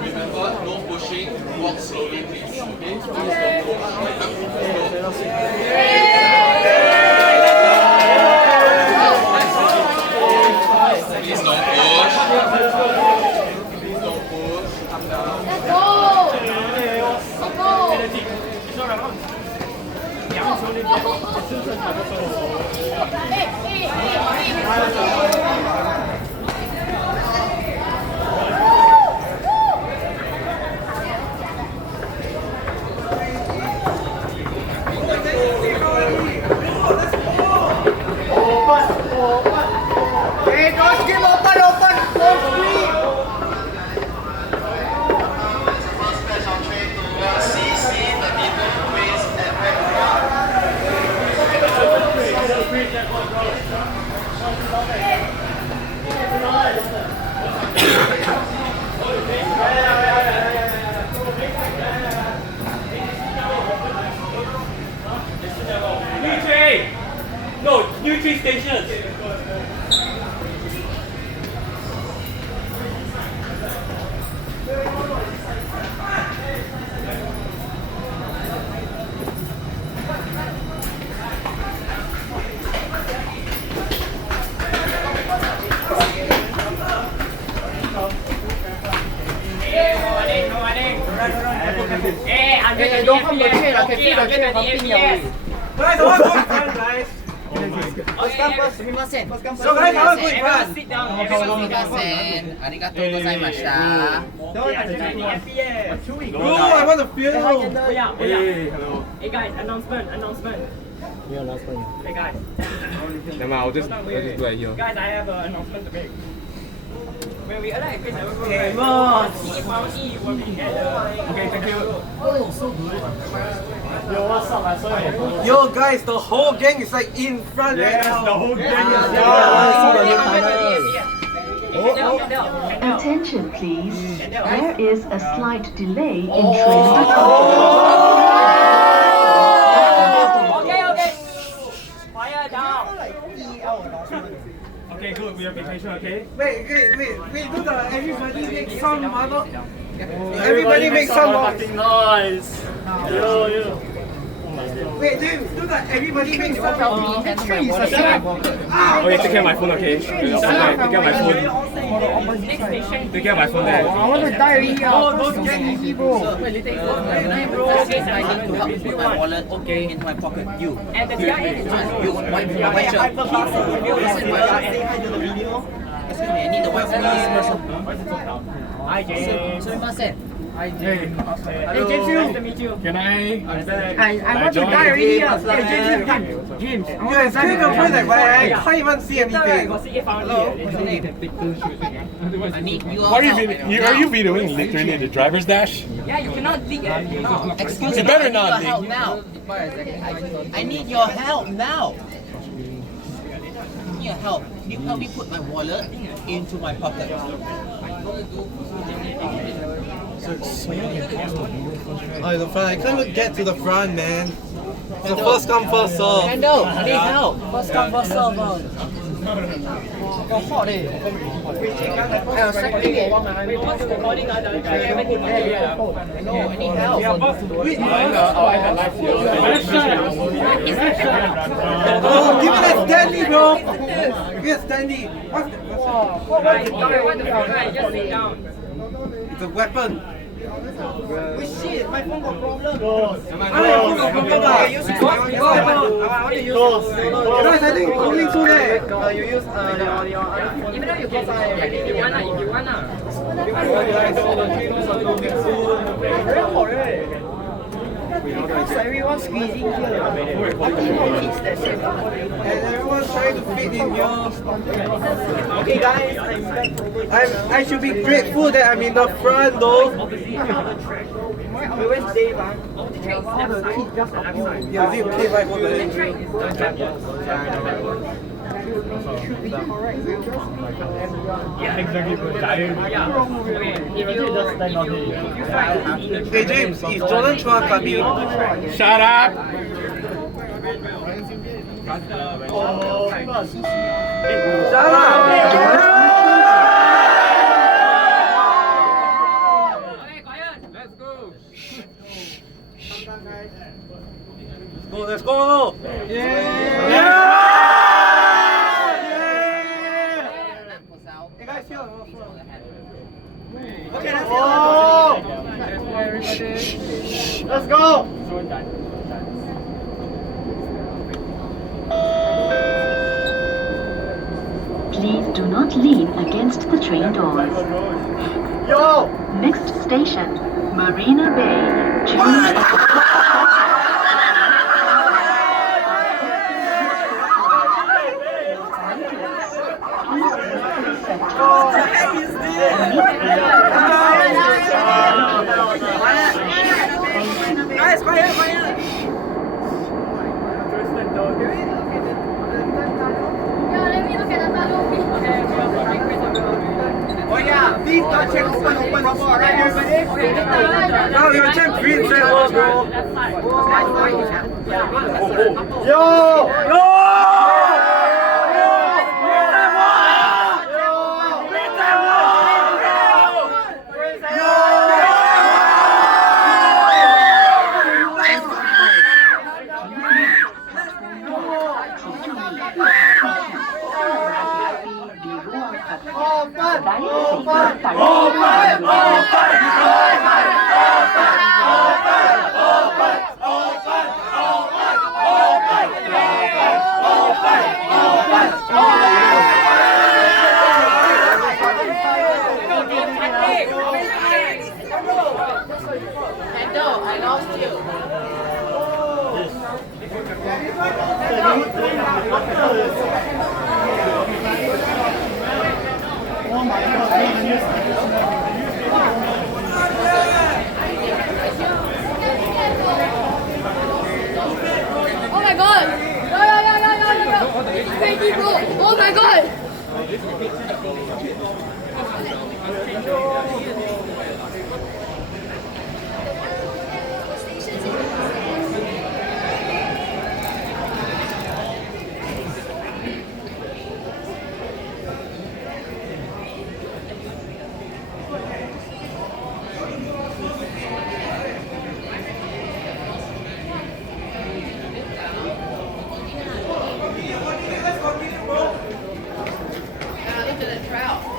Remember, no pushing, walk slowly please. Okay? Please don't push. Please don't push. Come down. Let's go! Let's go! No, new train station. Hey, don't come to the train, I can see the train from here. Guys, I want to go front, guys. First come first, すみません。 So guys, I want to go in front. Sit down. すみません。ありがとうございました。 Bro, I want to feel. Hey, hello. Hey guys, announcement. Hey guys. Never mind, I'll just do it here. Guys, I have an announcement to make. When we arrive at Place Okay, boss. CC33 will be at the... Okay, thank you. Yo, guys, the whole gang is like in front right now. The whole gang is Attention please, there is a slight delay in train Okay. Fire down. Okay, good. We are being patient, okay? Wait, do the everybody make some mother. Everybody make some Nice. Yo. Wait, do the everybody make some Okay, take care of my phone, okay? Take care of my phone. Take care of my phone there. I want to die already. don't get easy, bro. I need to help put my wallet in my pocket. You. And the guy is... You wipe your white shirt. Excuse me, I need the white shirt. Hi, James. すみません。 Hey, James, nice to meet you. Can I want to die already. James. You guys take a point like I can't even see anything. I need you. What are you videoing literally the driver's dash? Yeah, you cannot leak it. Excuse You me, better I need not your help leak. now. I need your help now. I need your help. Can you help me put my wallet into my pocket? Oh, the front. I can't even get to the front, man. It's the first come, first serve. Kendall, I need help. First come, first serve. Got hot eh. What's the recording? I No, I need help. Oh, give me that standy, bro. Give me that standy. What's the... Just sit down. It's a weapon. Shit, my phone got problem. Guys, I think only two there. You use Even though you can if you wanna. Very hot, right? Because everyone's squeezing here. I think it's the same. And everyone's trying to fit in here. Okay, guys, I'm back. I should be grateful that I'm in the front though. Where's Dave? Yeah, they play right over there. Yeah, exactly. Hey James, is Jordan Chua coming? Shut up! Shut up! go. You guys feel Okay, let's go. Let's go! Please do not lean against the train doors. Yo! Next station, Marina Bay, June. Guys, quiet. Oh yeah, please don't check open, alright everybody? Now we will check green circle, bro. Yo! I lost you. Oh my god! Yeah. Crazy bro! Oh my god!